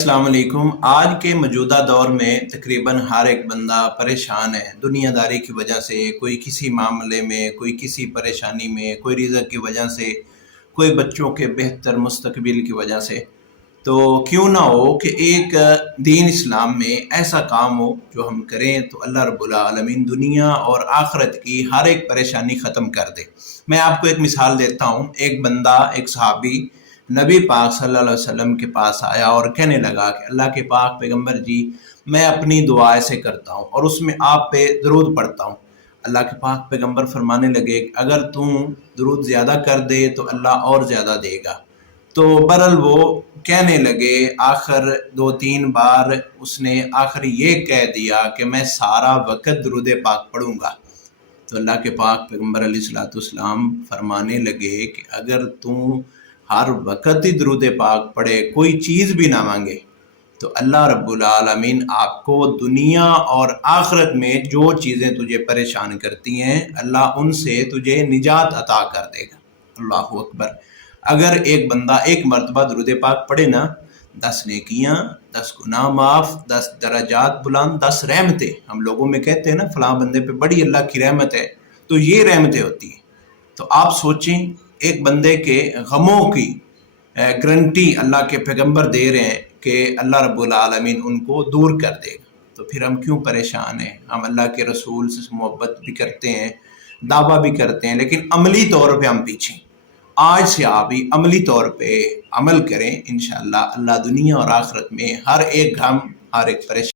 अस्सलाम वालेकुम। आज के मौजूदा दौर में तकरीबन हर एक बंदा परेशान है दुनियादारी की वजह से, कोई किसी मामले में, कोई किसी परेशानी में, कोई रिज़्क की वजह से, कोई बच्चों के बेहतर मुस्तकबिल की वजह से। तो क्यों ना हो कि एक दीन इस्लाम में ऐसा काम हो जो हम करें तो अल्लाह रब्बुल आलमीन दुनिया और आखिरत की हर एक परेशानी ख़त्म कर दे। मैं आपको एक मिसाल देता हूँ। एक बंदा, एक सहाबी नबी पाक सल्लल्लाहु अलैहि वसल्लम के पास आया और कहने लगा कि अल्लाह के पाक पैगंबर जी, मैं अपनी दुआ ऐसे करता हूँ और उसमें आप पे दरूद पढ़ता हूँ। अल्लाह के पाक पैगंबर फरमाने लगे कि अगर तू दरूद ज़्यादा कर दे तो अल्लाह और ज़्यादा देगा। तो बहरहाल वो कहने लगे, आखिर 2-3 बार उसने आखिर ये कह दिया कि मैं सारा वक़्त दरूद पाक पढ़ूँगा। तो अल्लाह के पाक पैगंबर अलैहिस्सलाम फरमाने लगे कि अगर तू हर वक़्त ही दरूद पाक पढ़े, कोई चीज़ भी ना मांगे, तो अल्लाह रब्बुल आलमीन आपको दुनिया और आखिरत में जो चीज़ें तुझे परेशान करती हैं, अल्लाह उनसे तुझे निजात अता कर देगा। अल्लाहु अकबर। अगर एक बंदा एक मरतबा दरूद पाक पढ़े ना, 10 नेकियां, 10 गुनाह माफ़, 10 दराजात बुलंद, 10 रहमतें। हम लोगों में कहते हैं ना, फलां बंदे पे बड़ी अल्लाह की रहमत है, तो ये रहमतें होती हैं। तो आप सोचें, एक बंदे के गमों की गारंटी अल्लाह के पैगंबर दे रहे हैं कि अल्लाह रब्बुल आलमीन उनको दूर कर देगा। तो फिर हम क्यों परेशान हैं? हम अल्लाह के रसूल से मोहब्बत भी करते हैं, दावा भी करते हैं, लेकिन अमली तौर पे हम पीछे। आज से आप ही अमली तौर पे अमल करें, इंशाअल्लाह अल्लाह दुनिया और आखिरत में हर एक गम, हर एक परेशानी